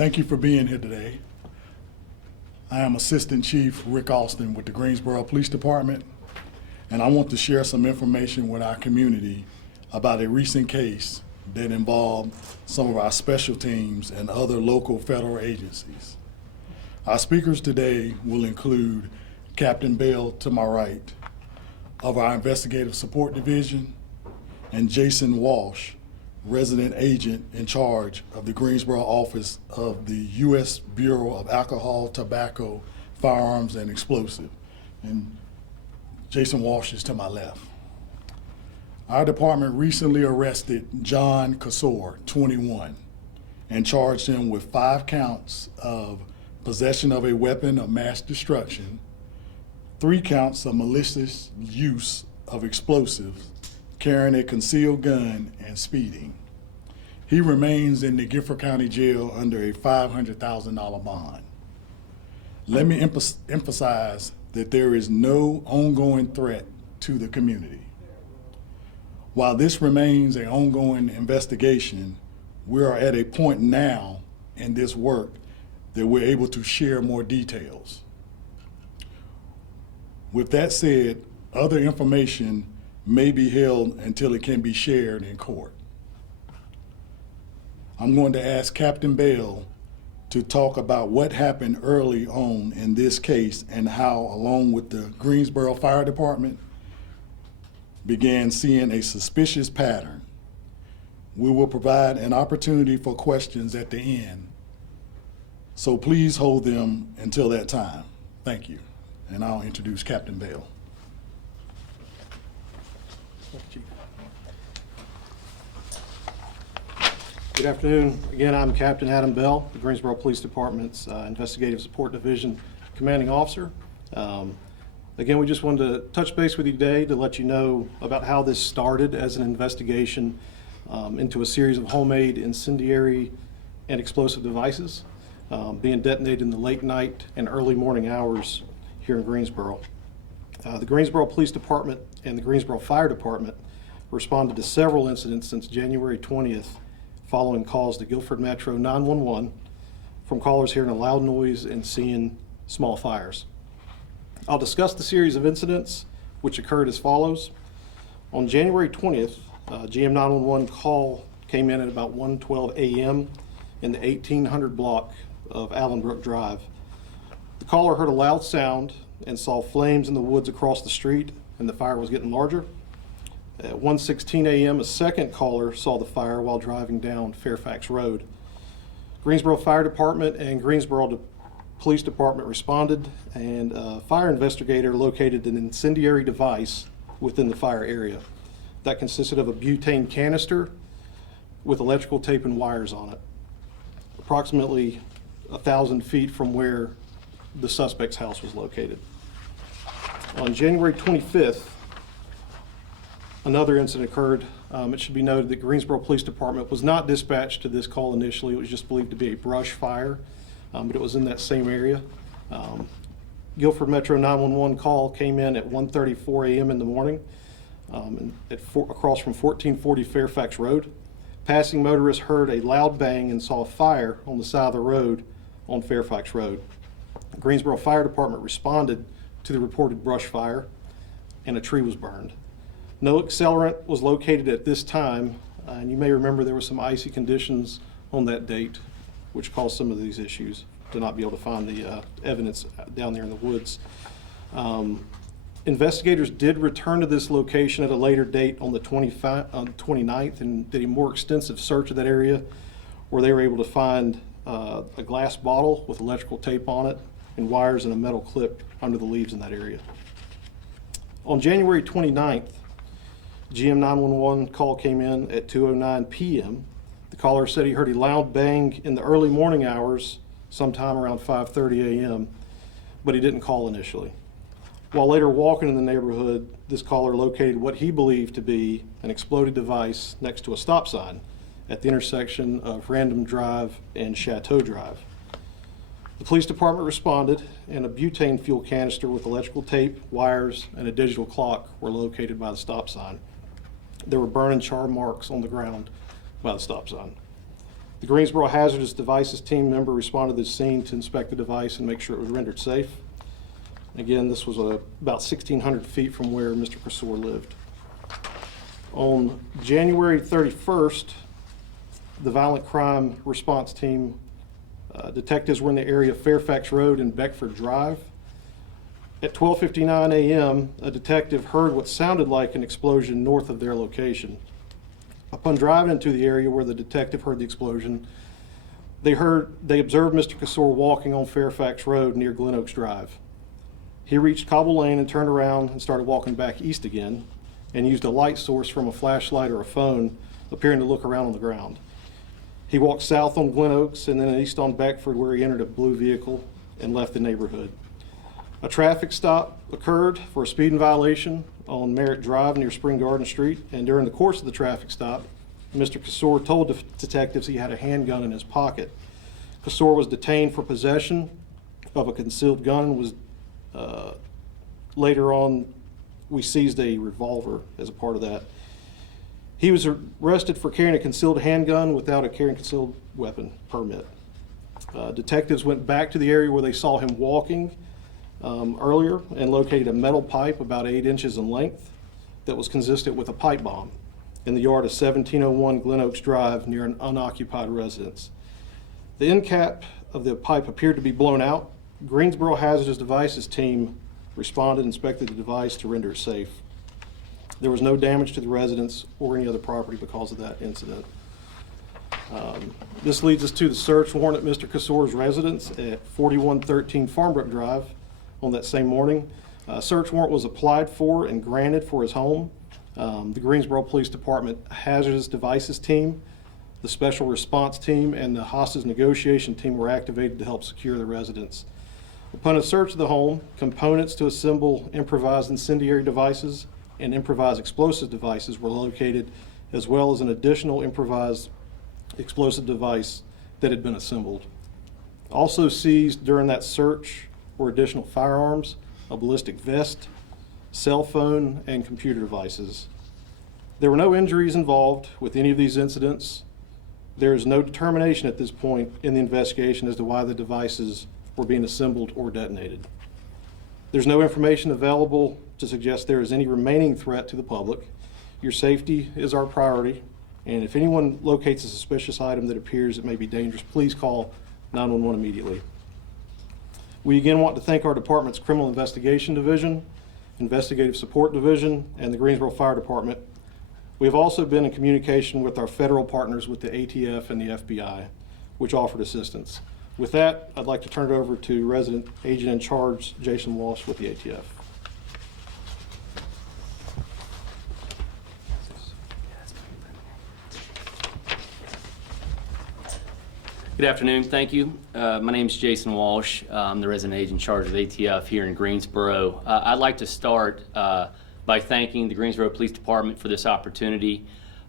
Thank you for being here today. I am Assistant Chief Rick Austin with the Greensboro Police Department, and I want to share some information with our community about a recent case that involved some of our special teams and other local federal agencies. Our speakers today will include Captain Bell to my right of our Investigative Support Division and Jason Walsh, resident agent in charge of the Greensboro office of the U.S. Bureau of Alcohol, Tobacco, Firearms, and Explosive. And Jason Walsh is to my left. Our department recently arrested Jon Ksor, 21, and charged him with 5 counts of possession of a weapon of mass destruction, 3 counts of malicious use of explosives, carrying a concealed gun, and speeding. He remains in the Gifford County Jail under a $500,000 bond. Let me emphasize that there is no ongoing threat to the community. While this remains an ongoing investigation, we are at a point now in this work that we're able to share more details. With that said, other information may be held until it can be shared in court. I'm going to ask Captain Bell to talk about what happened early on in this case and how, along with the Greensboro Fire Department, began seeing a suspicious pattern. We will provide an opportunity for questions at the end, so please hold them until that time. Thank you. And I'll introduce Captain Bell. Good afternoon. Again, I'm Captain Adam Bell, the Greensboro Police Department's Investigative Support Division Commanding Officer. Again, we just wanted to touch base with you today to let you know about how this started as an investigation into a series of homemade incendiary and explosive devices being detonated in the late night and early morning hours here in Greensboro. The Greensboro Police Department and the Greensboro Fire Department responded to several incidents since January 20th following calls to Guilford Metro 911 from callers hearing a loud noise and seeing small fires. I'll discuss the series of incidents which occurred as follows. On January 20th, GM 911 call came in at about 1:12 a.m. in the 1800 block of Allenbrook Drive. The caller heard a loud sound and saw flames in the woods across the street, and the fire was getting larger. At 1:16 a.m., a second caller saw the fire while driving down Fairfax Road. Greensboro Fire Department and Greensboro Police Department responded, and a fire investigator located an incendiary device within the fire area. That consisted of a butane canister with electrical tape and wires on it, approximately 1,000 feet from where the suspect's house was located. On January 25th, another incident occurred. It should be noted that Greensboro Police Department was not dispatched to this call initially. It was just believed to be a brush fire, but it was in that same area. Guilford Metro 911 call came in at 1:34 a.m. in the morning across from 1440 Fairfax Road. Passing motorists heard a loud bang and saw a fire on the side of the road on Fairfax Road. The Greensboro Fire Department responded to the reported brush fire, and a tree was burned. No accelerant was located at this time, and you may remember there were some icy conditions on that date, which caused some of these issues to not be able to find the evidence down there in the woods. Investigators did return to this location at a later date on the 29th and did a more extensive search of that area, where they were able to find a glass bottle with electrical tape on it and wires and a metal clip under the leaves in that area. On January 29th, GM 911 call came in at 2:09 p.m. The caller said he heard a loud bang in the early morning hours, sometime around 5:30 a.m., but he didn't call initially. While later walking in the neighborhood, this caller located what he believed to be an exploded device next to a stop sign at the intersection of Random Drive and Chateau Drive. The police department responded, and a butane fuel canister with electrical tape, wires, and a digital clock were located by the stop sign. There were burn and char marks on the ground by the stop sign. The Greensboro Hazardous Devices team member responded to the scene to inspect the device and make sure it was rendered safe. Again, this was about 1,600 feet from where Mr. Ksor lived. On January 31st, the violent crime response team, detectives were in the area of Fairfax Road and Beckford Drive. At 12:59 a.m., a detective heard what sounded like an explosion north of their location. Upon driving into the area where the detective heard the explosion, they observed Mr. Ksor walking on Fairfax Road near Glen Oaks Drive. He reached Cobble Lane and turned around and started walking back east again, and used a light source from a flashlight or a phone, appearing to look around on the ground. He walked south on Glen Oaks and then east on Beckford, where he entered a blue vehicle and left the neighborhood. A traffic stop occurred for a speeding violation on Merritt Drive near Spring Garden Street, and during the course of the traffic stop, Mr. Ksor told the detectives he had a handgun in his pocket. Ksor was detained for possession of a concealed gun. Later on, we seized a revolver as a part of that. He was arrested for carrying a concealed handgun without a carrying concealed weapon permit. Detectives went back to the area where they saw him walking earlier and located a metal pipe about 8 inches in length that was consistent with a pipe bomb in the yard of 1701 Glen Oaks Drive near an unoccupied residence. The end cap of the pipe appeared to be blown out. Greensboro Hazardous Devices team responded and inspected the device to render it safe. There was no damage to the residence or any other property because of that incident. This leads us to the search warrant at Mr. Ksor's residence at 4113 Farmbrook Drive on that same morning. A search warrant was applied for and granted for his home. The Greensboro Police Department Hazardous Devices team, the Special Response team, and the hostage negotiation team were activated to help secure the residence. Upon a search of the home, components to assemble improvised incendiary devices and improvised explosive devices were located, as well as an additional improvised explosive device that had been assembled. Also seized during that search were additional firearms, a ballistic vest, cell phone, and computer devices. There were no injuries involved with any of these incidents. There is no determination at this point in the investigation as to why the devices were being assembled or detonated. There's no information available to suggest there is any remaining threat to the public. Your safety is our priority, and if anyone locates a suspicious item that appears it may be dangerous, please call 911 immediately. We again want to thank our department's Criminal Investigation Division, Investigative Support Division, and the Greensboro Fire Department. We have also been in communication with our federal partners with the ATF and the FBI, which offered assistance. With that, I'd like to turn it over to Resident Agent in Charge, Jason Walsh with the ATF. Good afternoon, thank you. My name is Jason Walsh. I'm the resident agent in charge of ATF here in Greensboro. I'd like to start by thanking the Greensboro Police Department for this opportunity.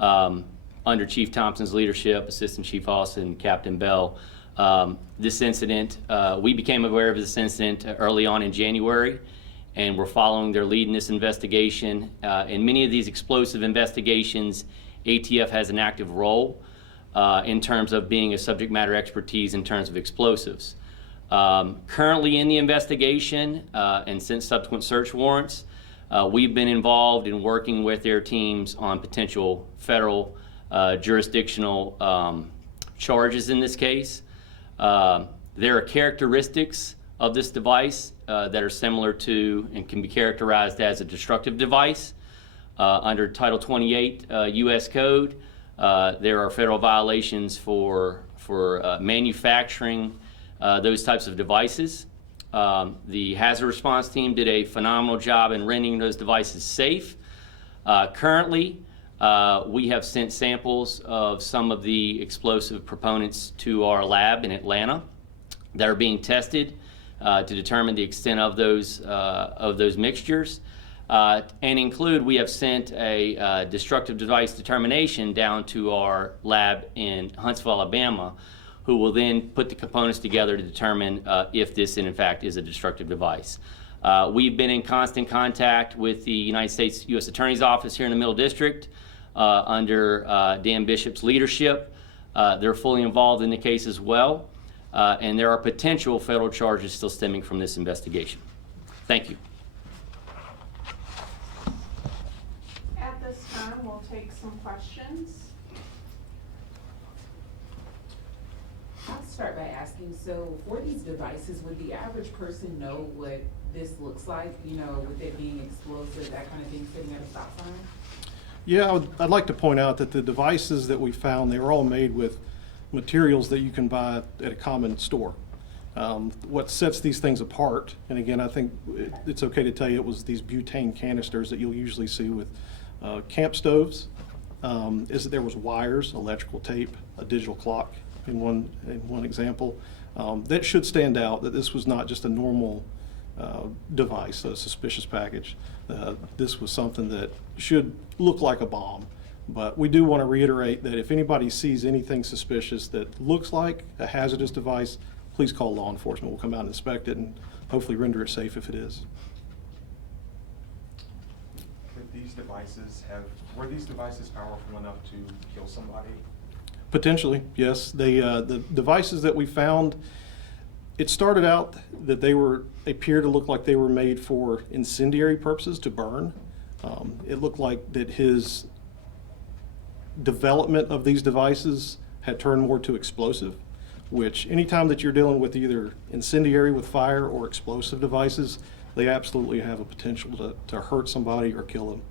Under Chief Thompson's leadership, Assistant Chief Austin, Captain Bell, this incident, we became aware of this incident early on in January, and we're following their lead in this investigation. In many of these explosive investigations, ATF has an active role in terms of being a subject matter expertise in terms of explosives. Currently in the investigation and since subsequent search warrants, we've been involved in working with their teams on potential federal jurisdictional charges in this case. There are characteristics of this device that are similar to and can be characterized as a destructive device. Under Title 28 U.S. Code, there are federal violations for manufacturing those types of devices. The hazard response team did a phenomenal job in rendering those devices safe. Currently, we have sent samples of some of the explosive proponents to our lab in Atlanta that are being tested to determine the extent of those mixtures. We have sent a destructive device determination down to our lab in Huntsville, Alabama, who will then put the components together to determine if this in fact is a destructive device. We've been in constant contact with the United States U.S. Attorney's Office here in the Middle District under Dan Bishop's leadership. They're fully involved in the case as well, and there are potential federal charges still stemming from this investigation. Thank you. At this time, we'll take some questions. I'll start by asking, so for these devices, would the average person know what this looks like, you know, with it being explosive, that kind of thing, sitting at a stop sign? Yeah, I'd like to point out that the devices that we found, they were all made with materials that you can buy at a common store. What sets these things apart, and again, I think it's okay to tell you it was these butane canisters that you'll usually see with camp stoves, is that there was wires, electrical tape, a digital clock in one example. That should stand out that this was not just a normal device, a suspicious package. This was something that should look like a bomb. But we do want to reiterate that if anybody sees anything suspicious that looks like a hazardous device, please call law enforcement. We'll come out and inspect it and hopefully render it safe if it is. Were these devices powerful enough to kill somebody? Potentially, yes. The devices that we found, it started out that they appear to look like they were made for incendiary purposes, to burn. It looked like that his development of these devices had turned more to explosive, which anytime that you're dealing with either incendiary with fire or explosive devices, they absolutely have a potential to hurt somebody or kill them.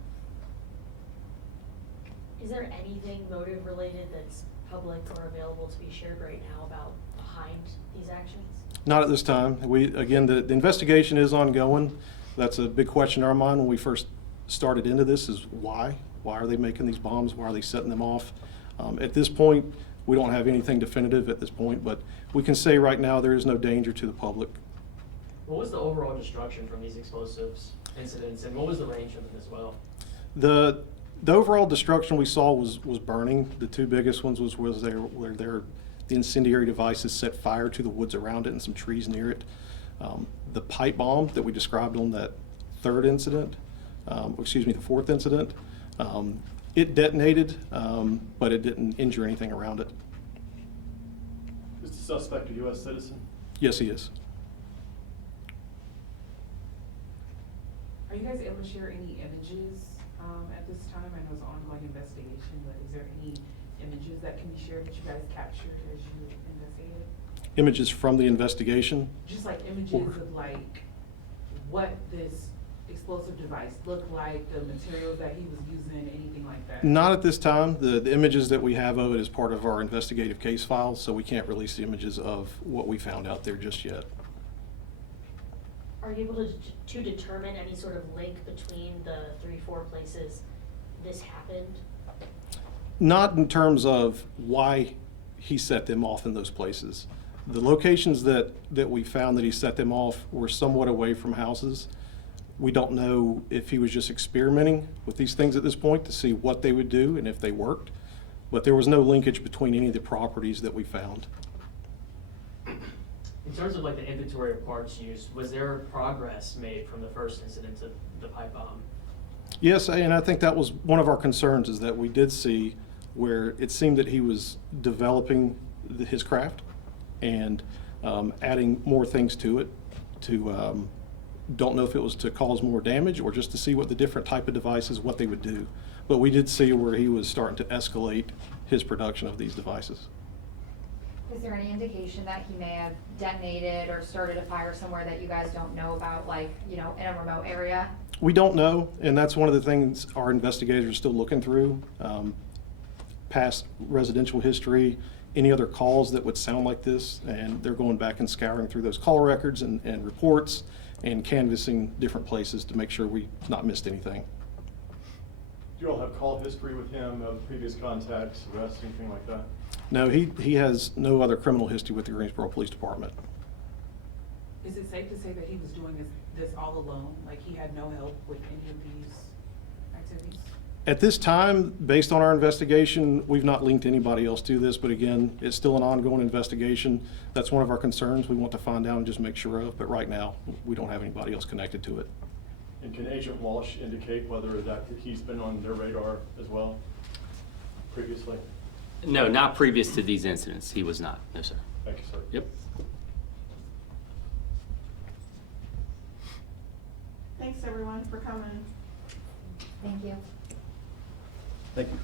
Is there anything motive related that's public or available to be shared right now about behind these actions? Not Not at this time. Again, the investigation is ongoing. That's a big question in our mind when we first started into this, is why? Why are they making these bombs? Why are they setting them off? At this point, we don't have anything definitive at this point, but we can say right now there is no danger to the public. What was the overall destruction from these explosives incidents, and what was the range of them as well? The overall destruction we saw was burning. The two biggest ones was where the incendiary devices set fire to the woods around it and some trees near it. The pipe bomb that we described on that the fourth incident, it detonated, but it didn't injure anything around it. Is the suspect a U.S. citizen? Yes, he is. Are you guys able to share any images at this time? I know it's an ongoing investigation, but is there any images that can be shared that you guys captured as you investigated? Images from the investigation. Just like images of like what this explosive device looked like, the materials that he was using, anything like that? Not at this time. The images that we have of it is part of our investigative case files, so we can't release the images of what we found out there just yet. Are you able to determine any sort of link between the 3-4 places this happened? Not in terms of why he set them off in those places. The locations that we found that he set them off were somewhat away from houses. We don't know if he was just experimenting with these things at this point to see what they would do and if they worked, but there was no linkage between any of the properties that we found. In terms of like the inventory of parts used, was there progress made from the first incident to the pipe bomb? Yes, and I think that was one of our concerns, is that we did see where it seemed that he was developing his craft and adding more things to it. Don't know if it was to cause more damage or just to see what the different type of devices, what they would do. But we did see where he was starting to escalate his production of these devices. Is there any indication that he may have detonated or started a fire somewhere that you guys don't know about, like, you know, in a remote area? We don't know, and that's one of the things our investigators are still looking through. Past residential history, any other calls that would sound like this, and they're going back and scouring through those call records and reports and canvassing different places to make sure we've not missed anything. Do you all have call history with him, previous contacts, arrests, anything like that? No, he has no other criminal history with the Greensboro Police Department. Is it safe to say that he was doing this all alone? Like he had no help with any of these activities? At this time, based on our investigation, we've not linked anybody else to this, but again, it's still an ongoing investigation. That's one of our concerns we want to find out and just make sure of, but right now, we don't have anybody else connected to it. And can Agent Walsh indicate whether that he's been on their radar as well previously? No, not previous to these incidents. He was not. No, sir. Thank you, sir. Yep. Thanks, everyone, for coming. Thank you. Thank you.